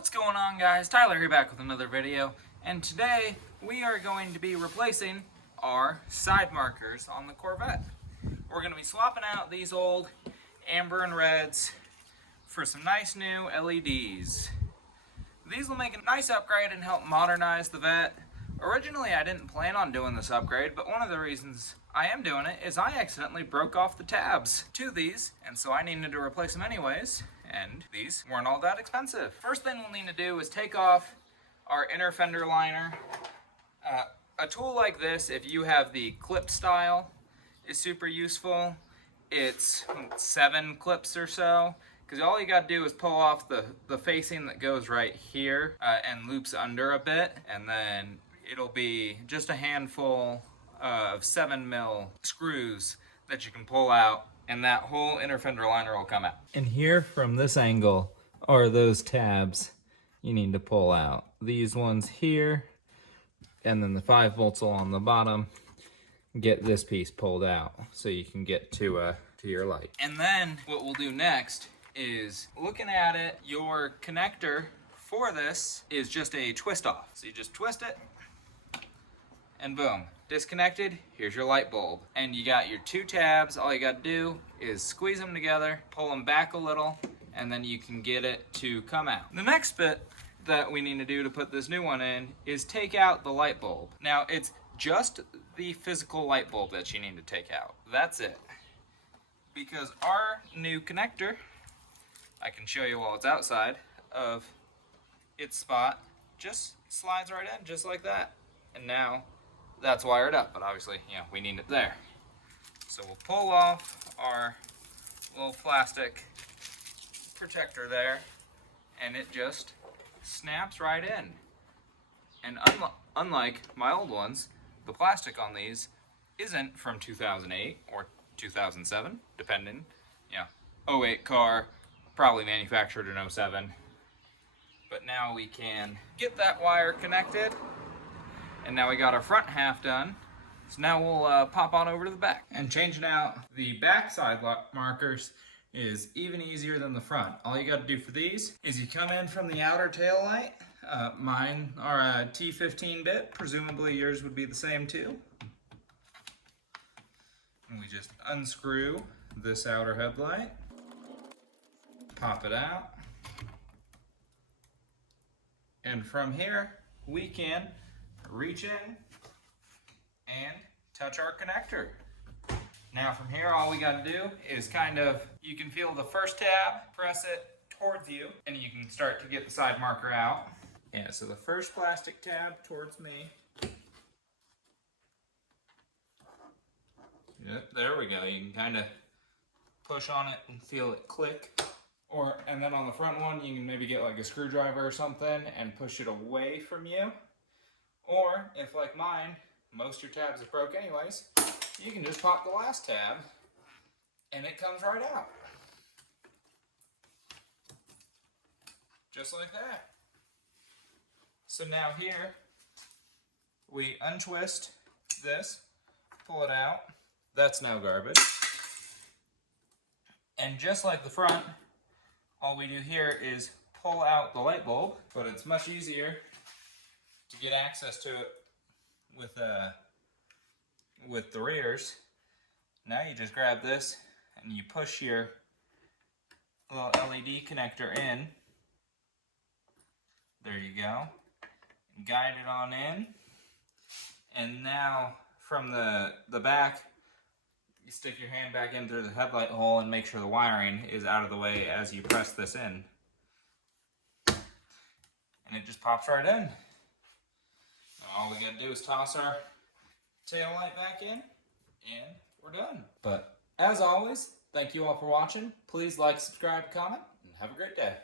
What's going on, guys? Tyler here, back with another video, and today we are going to be replacing our side markers on the Corvette. We're going to be swapping out these old amber and reds for some nice new LEDs. These will make a nice upgrade and help modernize the Vette. Originally I didn't plan on doing this upgrade, but one of the reasons I am doing it is I accidentally broke off the tabs to these, and so I needed to replace them anyways, and these weren't all that expensive. First thing we'll need to do is take off our inner fender liner. A tool like this, if you have the clip style, is super useful. It's 7 clips or so, because all you got to do is pull off the facing that goes right here and loops under a bit, and then it'll be just a handful of 7mm screws that you can pull out, and that whole inner fender liner will come out. And here from this angle are those tabs you need to pull out. These ones here, and then the 5 volts along the bottom. Get this piece pulled out so you can get to your light. And then what we'll do next is, looking at it, your connector for this is just a twist off. So you just twist it, and boom, disconnected, here's your light bulb. And you got your 2 tabs. All you got to do is squeeze them together, pull them back a little, and then you can get it to come out. The next bit that we need to do to put this new one in is take out the light bulb. Now, it's just the physical light bulb that you need to take out. That's it. Because our new connector, I can show you while it's outside of its spot, just slides right in just like that. And now that's wired up, but obviously, we need it there. So we'll pull off our little plastic protector there, and it just snaps right in. And unlike my old ones, the plastic on these isn't from 2008 or 2007, depending. 08 car, probably manufactured in 07. But now we can get that wire connected, and now we got our front half done. So now we'll pop on over to the back. And changing out the back side markers is even easier than the front. All you got to do for these is you come in from the outer tail light. Mine are a T15 bit, presumably yours would be the same too. And we just unscrew this outer headlight, pop it out, and from here we can reach in and touch our connector. Now from here, all we got to do is you can feel the first tab, press it towards you, and you can start to get the side marker out. Yeah, so the first plastic tab towards me. Yep, there we go. You can kind of push on it and feel it click. And then on the front one, you can maybe get like a screwdriver or something and push it away from you. Or, if like mine, most of your tabs are broke anyways, you can just pop the last tab and it comes right out. Just like that. So now here, we untwist this, pull it out. That's now garbage. And just like the front, all we do here is pull out the light bulb, but it's much easier to get access to it with the rears. Now you just grab this and you push your little LED connector in. There you go. Guide it on in. And now from the back, you stick your hand back in through the headlight hole and make sure the wiring is out of the way as you press this in. And it just pops right in. All we gotta do is toss our tail light back in, and we're done. But as always, thank you all for watching. Please like, subscribe, comment, and have a great day.